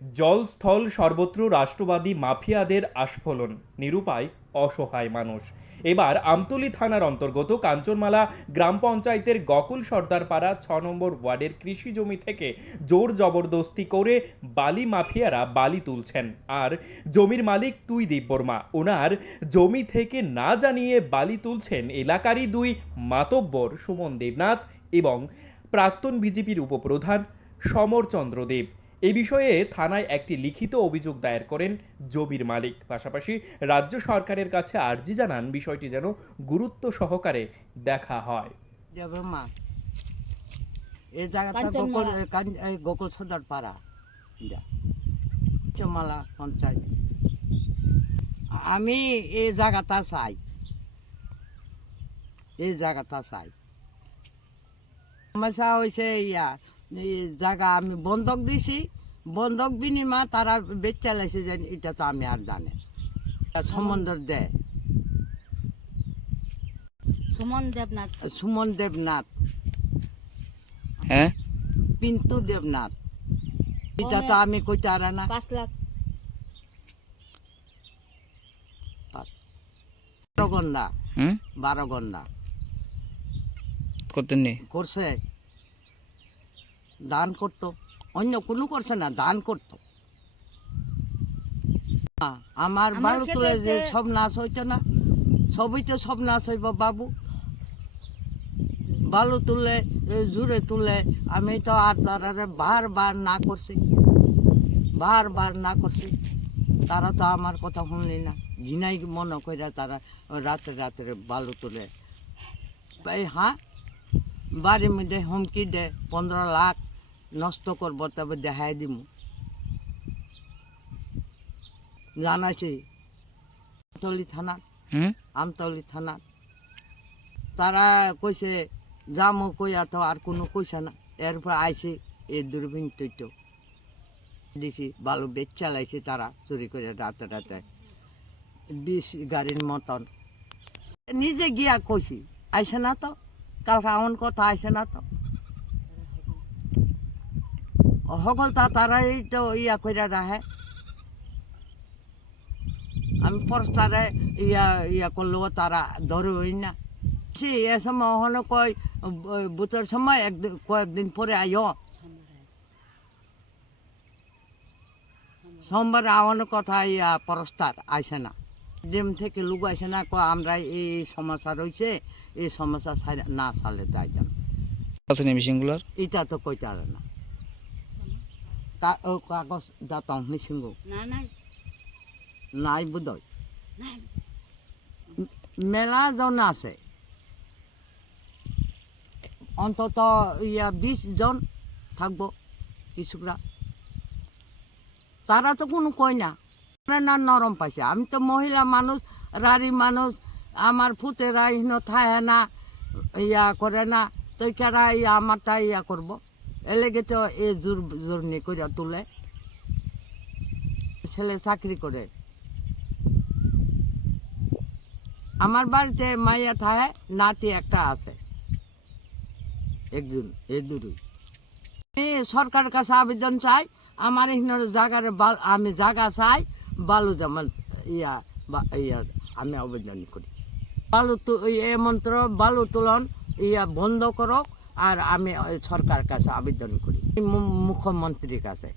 জল স্থল সর্বত্র রাষ্ট্রবাদী মাফিয়াদের আস্ফোলন, নিরুপায় অসহায় মানুষ। এবার আমতলী থানার অন্তর্গত কাঞ্চনমালা গ্রাম পঞ্চায়েতের গকুল সর্দারপাড়া 6 নম্বর ওয়ার্ডের কৃষি জমি থেকে জোর জবরদস্তি করে বালি মাফিয়ারা বালি তুলছেন। আর জমির মালিক তুই দেববর্মা ওনার জমি থেকে না জানিয়ে বালি তুলছেন এলাকারই দুই মাতব্বর সুমন দেবনাথ এবং প্রাক্তন বিজেপির উপপ্রধান সমরচন্দ্র দেব। এই বিষয়ে থানায় একটি লিখিত অভিযোগ দায়ের করেন জমির মালিক। পাশাপাশি রাজ্য সরকারের কাছে আর্জি জানান বিষয়টি যেন গুরুত্ব সহকারে দেখা হয়। মা এই জায়গাটা গোকুল সদর পাড়া চমালা পঞ্চায়েত। আমি এই জায়গাটা চাই, এই জায়গাটা চাই। সমস্যা হয়েছে এই জায়গা আমি বন্ধক দিছি, বন্ধক বিনিময় তারা বেচা লাইছে যে এটা তো আমি আর জানে সম্বন্ধ দেয় সুমন দেবনাথ, হ্যাঁ পিন্টু দেবনাথ। এটা তো আমি কইতে আর না। 5 লাখ 12 গন্ডা, হুম 12 গন্ডা করতেন নি করছে, দান করতো, অন্য কোনো করছে না, দান করতো। আমার বালু তুলে যে সব নাশ হইতো না, সবই তো সব নাশ হইব বাবু। বালু তুলে জুড়ে তুলে আমি তো আর তারা বারবার না করছি, বারবার না করছি। তারা তো আমার কথা শুনলি না, ঘিনাই মনে করে তারা রাতে রাতে বালু তুলে। হ্যাঁ, বাড়ির মধ্যে হুমকি দে 15 লাখ নষ্ট করবো, তবে দেখাই দিব। জানাইছি আমতলী থানা, আমতলী থানা। তারা কইছে যামো কইয়া তো আর কোনো কইছে না। এরপর আইসি এই দূরবীন তৈত দিছি, বালু বেচ চালাইছে তারা চুরি করে রাতে রাতে 20 গাড়ির মতন। নিজে গিয়া কইছি, আইসে না তো, কালকে এমন কথা আইসে না তো। সকল তারাই তো করে রাখে। আমি পরস্তারে করলেও তারা ধরবই না। এ সময় ওখানে কয় বুথের সময় কয়েকদিন পরে আইও, সোমবার আওয়ানোর কথা পরস্তার আইসে না। ডিম থেকে লুক আইসে না, আমরা এই সমস্যা রয়েছে, এই সমস্যা না সালে তাই জানো মেশিনগুলার এটা তো কইতে পারে না। কাগজ দাতাম মিশিং নাই বোধহয়, মেলা জন আছে, অন্তত 20 জন থাকবো কৃষকরা। তারা তো কোনো কয় না, না নরম পাইছে। আমি তো মহিলা মানুষ, রাড়ি মানুষ, আমার ফুতেরা ইহনো থাহে না, করে না, তো কেরা আমারটা করবো। এলেগে তো জোর জোরনি করে তুলে। ছেলে চাকরি করে, আমার বাড়িতে মাইয়া থাহে, নাতি একটা আছে, একজন এই দুই। আমি সরকারের কাছে আবেদন চাই, আমার এখানে জায়গার আমি জায়গা চাই, বালু যেমন আমি আবেদন করি। বালু মন্ত্র বালু তুলন বন্ধ করক, আর আমি সরকারের কাছে আবেদন করি, মুখ্যমন্ত্রীর কাছে।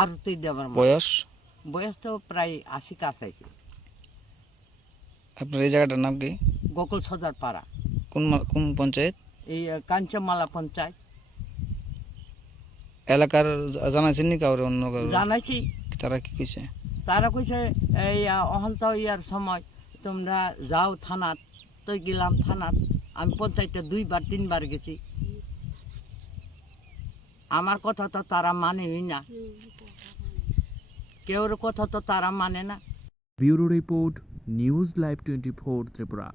আর তুই দেবার বয়স তো প্রায় 80 কাছাইছে। আপনার এই জায়গাটার নাম কি? গোকুল সদর পাড়া। কোন পঞ্চায়েত? এই কাঞ্চনমালা পঞ্চায়েত। এলাকার জানাইছেন নি কাউরে? অন্য জানাইছি। তারা কি কইছে? তারা কইছে এই অহন্ত সময় তোমরা যাও থানাত। তো গেলাম থানাত, আমি পঞ্চায়েতে 2বার 3বার গেছি। আমার কথা তো তারা মানেই না, কেউর কথা তো তারা মানে না। Bureau report, news live 24 Tripura.